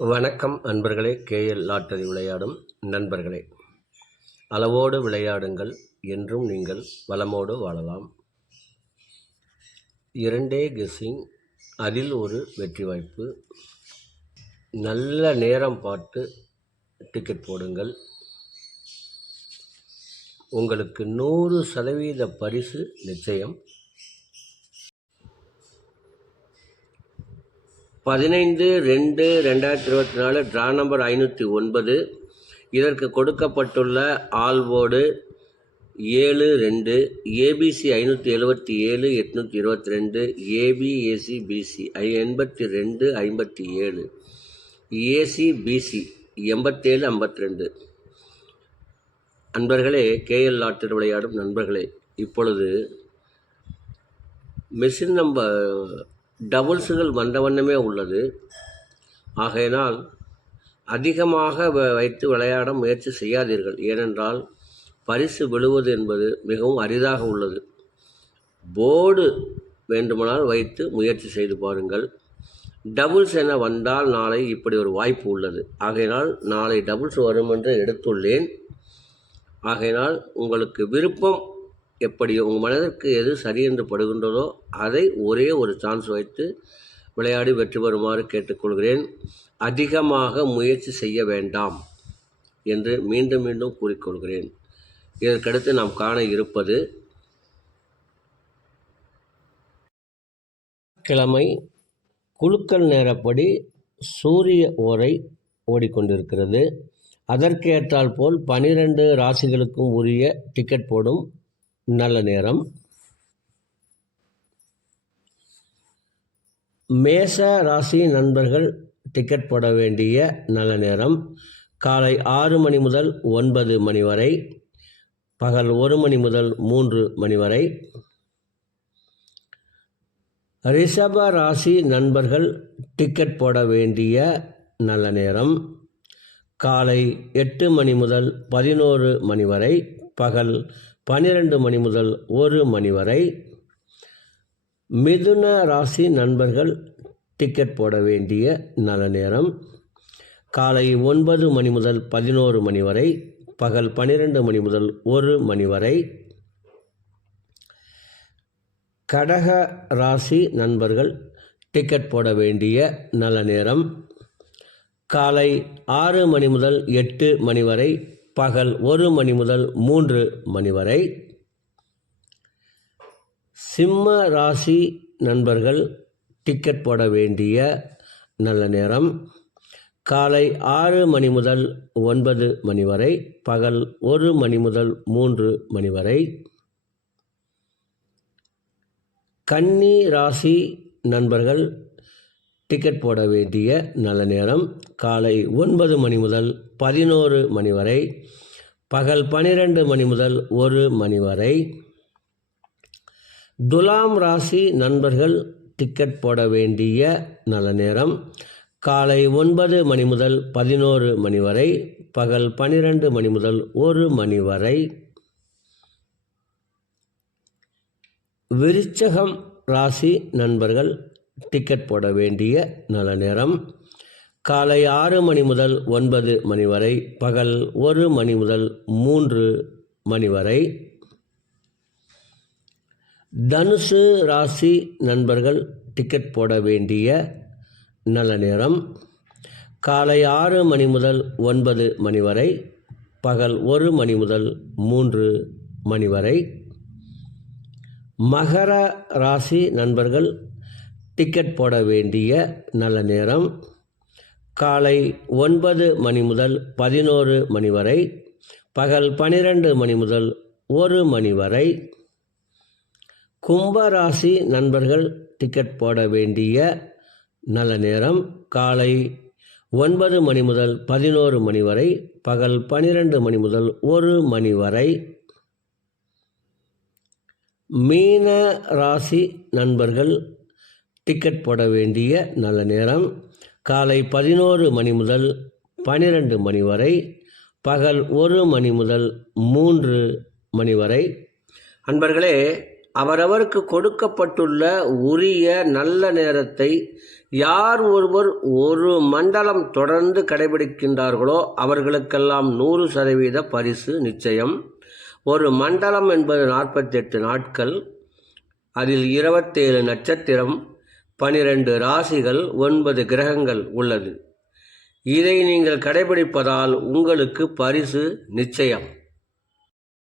வணக்கம் அன்பர்களே. KL lottery விளையாடும் நண்பர்களே, அளவோடு விளையாடுங்கள், என்றும் நீங்கள் வளமோடு வாழலாம். 2 கெஸ்ஸிங், அதில் ஒரு வெற்றி வாய்ப்பு. நல்ல நேரம் பார்த்து டிக்கெட் போடுங்கள். உங்களுக்கு 100% பரிசு நிச்சயம். 15/2/2024 டிரா நம்பர் 509. இதற்கு கொடுக்கப்பட்டுள்ள ஆல்வோடு 72, ஏபிசி 577, 822, ஏபிஏசி பிசி 82, 57, ஏசி பிசி 87, 52. அன்பர்களே, கேஎல் லாட்டரி விளையாடும் நண்பர்களே, இப்பொழுது மெஷின் நம்பர் டபுள்ஸுகள் வந்த வண்ணமே உள்ளது. ஆகையினால் அதிகமாக வைத்து விளையாட முயற்சி செய்யாதீர்கள். ஏனென்றால் பரிசு விழுவது என்பது மிகவும் அரிதாக உள்ளது. போர்டு வேண்டுமானால் வைத்து முயற்சி செய்து பாருங்கள். டபுள்ஸ் என வந்தால் நாளை இப்படி ஒரு வாய்ப்பு உள்ளது. ஆகையினால் நாளை டபுள்ஸ் வரும் என்று எடுத்துள்ளேன். ஆகையினால் உங்களுக்கு விருப்பம் எப்படியோ, உங்கள் மனதிற்கு எது சரி என்று படுகின்றதோ அதை ஒரே ஒரு சான்ஸ் வைத்து விளையாடி வெற்றி பெறுமாறு கேட்டுக்கொள்கிறேன். அதிகமாக முயற்சி செய்ய வேண்டாம் என்று மீண்டும் மீண்டும் கூறிக்கொள்கிறேன். இதற்கடுத்து நாம் காண இருப்பது கிழமை குலுக்கல் நேரப்படி சூரிய ஓரை ஓடிக்கொண்டிருக்கிறது. அதற்கேற்றால் போல் 12 ராசிகளுக்கும் உரிய டிக்கெட் போடும் நல்ல நேரம். மேச ராசி நண்பர்கள் டிக்கெட் போட வேண்டிய நல்ல நேரம் காலை 6 மணி முதல் 9 மணி வரை, பகல் 1 மணி முதல் 3 மணி வரை. ரிஷப ராசி நண்பர்கள் டிக்கெட் போட வேண்டிய நல்ல நேரம் காலை 8 மணி முதல் 11 மணி வரை, பகல் 12 மணி முதல் 1 மணி வரை. மிதுன ராசி நண்பர்கள் டிக்கெட் போட வேண்டிய நல்ல நேரம் காலை 9 மணி முதல் 11 மணி வரை, பகல் 12 மணி முதல் 1 மணி வரை. கடக ராசி நண்பர்கள் டிக்கெட் போட வேண்டிய நல்ல நேரம் காலை 6 மணி முதல் 8 மணி வரை, பகல் 1 மணி முதல் 3 மணி வரை. சிம்ம ராசி நண்பர்கள் டிக்கெட் போட வேண்டிய நல்ல நேரம் காலை 6 மணி முதல் 9 மணி வரை, பகல் 1 மணி முதல் 3 மணி வரை. கன்னி ராசி நண்பர்கள் டிக்கெட் போட வேண்டிய நல்ல நேரம் காலை 9 மணி முதல் 11 மணி வரை, பகல் 12 மணி முதல் 1 மணி வரை. துலாம் ராசி நண்பர்கள் டிக்கெட் போட வேண்டிய நல்ல நேரம் காலை 9 மணி முதல் 11 மணி வரை, பகல் 12 மணி முதல் 1 மணி வரை. விருச்சகம் ராசி நண்பர்கள் டிக்கெட் போட வேண்டிய நல்ல நேரம் காலை 6 மணி முதல் 9 மணி வரை, பகல் 1 மணி முதல் 3 மணி வரை. தனுசு ராசி நண்பர்கள் டிக்கெட் போட வேண்டிய நல்ல நேரம் காலை 6 மணி முதல் 9 மணி வரை, பகல் 1 மணி முதல் 3 மணி வரை. மகர ராசி நண்பர்கள் டிக்கெட் போட வேண்டிய நல்ல நேரம் காலை 9 மணி முதல் 11 மணி வரை, பகல் 12 மணி முதல் 1 மணி வரை. கும்பராசி நண்பர்கள் டிக்கெட் போட வேண்டிய நல்ல நேரம் காலை 9 மணி முதல் 11 மணி வரை, பகல் 12 மணி முதல் 1 மணி வரை. மீன ராசி நண்பர்கள் டிக்கெட் போட வேண்டிய நல்ல நேரம் காலை 11 மணி முதல் 12 மணி வரை, பகல் 1 மணி முதல் 3 மணி வரை. அன்பர்களே, அவரவருக்கு கொடுக்கப்பட்டுள்ள உரிய நல்ல நேரத்தை யார் ஒருவர் ஒரு மண்டலம் தொடர்ந்து கடைபிடிக்கின்றார்களோ அவர்களுக்கெல்லாம் 100% பரிசு நிச்சயம். ஒரு மண்டலம் என்பது 48 நாட்கள், அதில் 27 நட்சத்திரம், 12 ராசிகள், 9 கிரகங்கள் உள்ளது. இதை நீங்கள் கடைபிடிப்பதால் உங்களுக்கு பரிசு நிச்சயம்.